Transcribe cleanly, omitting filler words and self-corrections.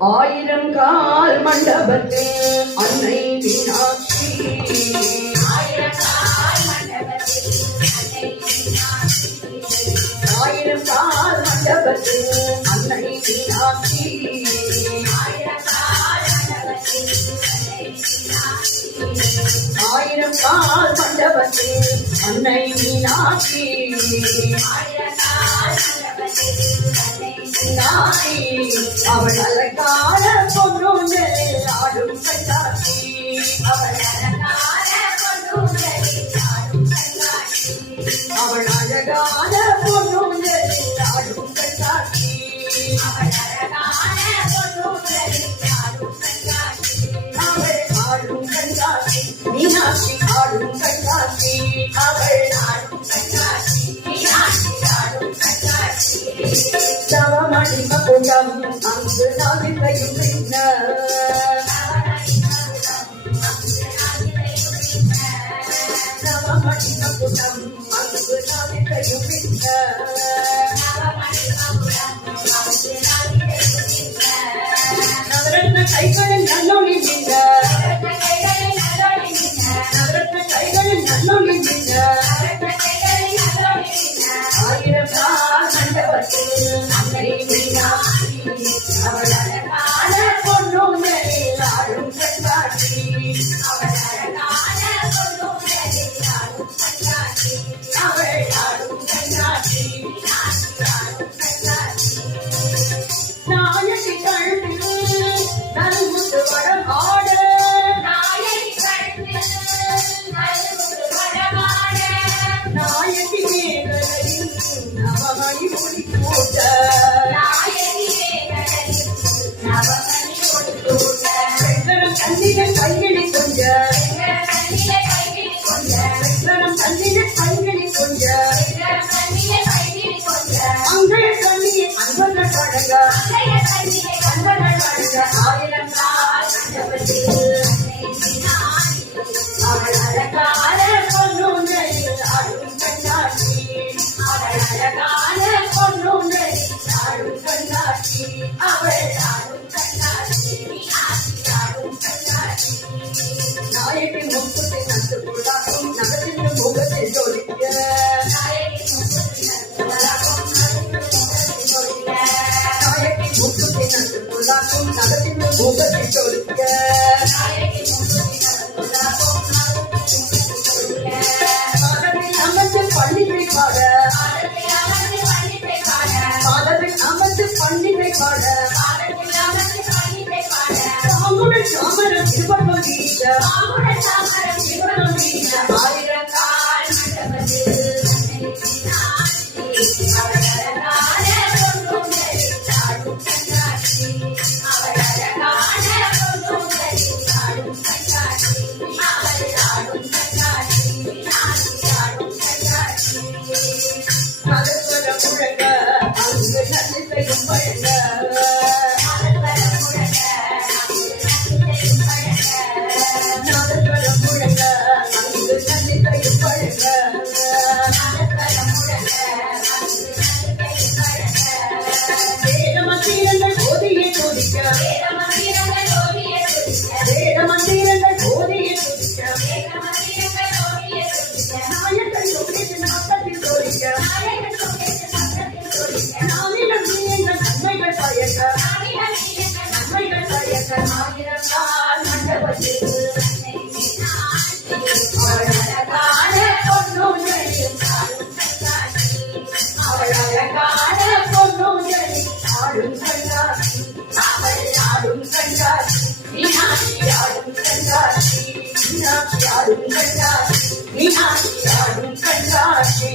ஆயிரம் கால் மண்டபத்தில் அன்னை மீனாட்சி. ஆயிரம் கால் மண்டபத்தில் அன்னை மீனாட்சி. ஆயிரம் கால் மண்டபத்தில் அன்னை மீனாட்சி. அவள் அழகான பொன்னூஞ்சலில் ஆடும் கண்ணாட்சி. அவள் அழகான பொன்னூஞ்சலில் ஆடும் கண்ணாட்சி. அவள் அழகான பொன்னூஞ்சலில் ஆடும் கண்ணாட்சி. அவள் அழகான பொன்னூஞ்சலில் ஆடும் கண்ணாட்சி. அவள் ஆடும் கண்ணாட்சி மீனாட்சி ஆடும் கண்ணாட்சி. அவள் ஆடும் கண்ணாட்சி மீனாட்சி ஆடும் கண்ணாட்சி. தவமணி மகுடம் அங்கு நாவிகையும் பின்ன. தவமணி மகுடம் அங்கு நாவிகையும் பின்ன. நவரத்ன கைகளில் நல்லொளி மின்ன. நவரத்ன கைகளில் நல்லொளி மின்ன. ஆயிரம் கால் மண்டபத்தில் அன்னை மீனாட்சி. அவள் அழகான பொன்னூஞ்சலில் ஆடும் கண்ணாட்சி. அவள் அழகான பொன்னூஞ்சலில் ஆடும் கண்ணாட்சி. அவள் ஆடும் கண்ணாட்சி ஆடும் கண்ணாட்சி. நாயகி கழுத்தில் நல்முத்து வடம் ஆட. நாயகி கழுத்தில் நல்முத்து வடம் ஆட. நாயகி மேகலையில் நவமணி ஒளி போட்ட. நாயகி மேகலையில் நவமணி ஒளி போட்ட. வெள்ளரம் கண்ணிலே கைகளை கொஞ்ச. வெள்ளரம் கண்ணிலே கைகளை கொஞ்ச. வெள்ளரம் கண்ணிலே கைகளை கொஞ்ச. வெள்ளரம் கண்ணிலே கைகளை கொஞ்ச. அங்கைய கண்ணிலே அன்பர்கள் பழக. அங்கைய கண்ணிலே அன்பர்கள் பழக. ஆயிரம் கால் மண்டபத்தில் அன்னை மீனாட்சி. அவள் அழகான பொன்னூஞ்சலில் ஆடும் கண்ணாட்சி. அவள் அழகான பொன்னூஞ்சலில் ஆடும் கண்ணாட்சி. அவள் ஆடும் கண்ணாட்சி மீனாட்சி ஆடும் கண்ணாட்சி. நாயகி முக்குத்தி நட்டு புல்லாக்கும் நகத்தின் முகத்தில் ஜொலிக்க. நாயகி முக்குத்தி நட்டு புல்லாக்கும் நகத்தின் ஜொலிக்க. நாயகி முக்குத்தி நட்டு புல்லாக்கும் நகத்தின் முகத்தில் ஜொலிக்க. நாயகி முக்குத்தி நட்டு புல்லாக்கும் நகத்தின் ஜொலிக்க. பாதத்தில் அமர்ந்து பள்ளிகை பாட. பாதத்தில் அமர்ந்து பள்ளிகை பாட. பாதத்தில் அமர்ந்து பள்ளிகை பாட. பாதத்தில் அமர்ந்து பள்ளிகை பாட. சாமுடன் சாமரம் இருவரும் வீச. சாமுடன் சாமரம் இருவரும் வீச. ஆயிரம் கால் மண்டபத்தில் அன்னை மீனாட்சி. அவள் அழகான பொன்னூஞ்சலில் ஆடும் கண்ணாட்சி. அவள் அழகான பொன்னூஞ்சலில் ஆடும் கண்ணாட்சி. அவள் ஆடும் கண்ணாட்சி மீனாட்சி ஆடும் கண்ணாட்சி. நகர்வரம் முழங்க அங்கு நன்னிசையும் பழங்க. நகர்வரம் முழங்க அங்கு நன்னிசையும் பழங்க. நகர்வரம் முழங்க அங்கு நன்னிசையும் பழங்க. நகர்வரம் முழங்க அங்கு நன்னிசையும் பழங்க. வேத மந்திரங்கள் ஓதியே துதிக்க. வேத மந்திரங்கள் ஓதியே துதிக்க. வேத மந்திரங்கள் ஓதியே துதிக்க. வேத மந்திரங்கள் ஓதியே துதிக்க. நாயகன் சொன்னது நாட்டத்தில் தோழிக்க. நாயகன் சொன்னது நாட்டத்தில் தோழிக்க. நாமிகள் நீங்கள் நன்மைகள் பயக்க. நாமிகள் நீங்கள் நன்மைகள் பயக்க. ஆயிரம் கால் மண்டபத்தில் அன்னை மீனாட்சி. அவள் அழகான பொன்னூஞ்சலில் ஆடும் கண்ணாட்சி. அவள் அழகான பொன்னூஞ்சலில் ஆடும் கண்ணாட்சி. அவள் ஆடும் கண்ணாட்சி மீனாட்சி ஆடும் கண்ணாட்சி. மீனாட்சி ஆடும் கண்ணாட்சி. மீனாட்சி ஆடும் கண்ணாட்சி.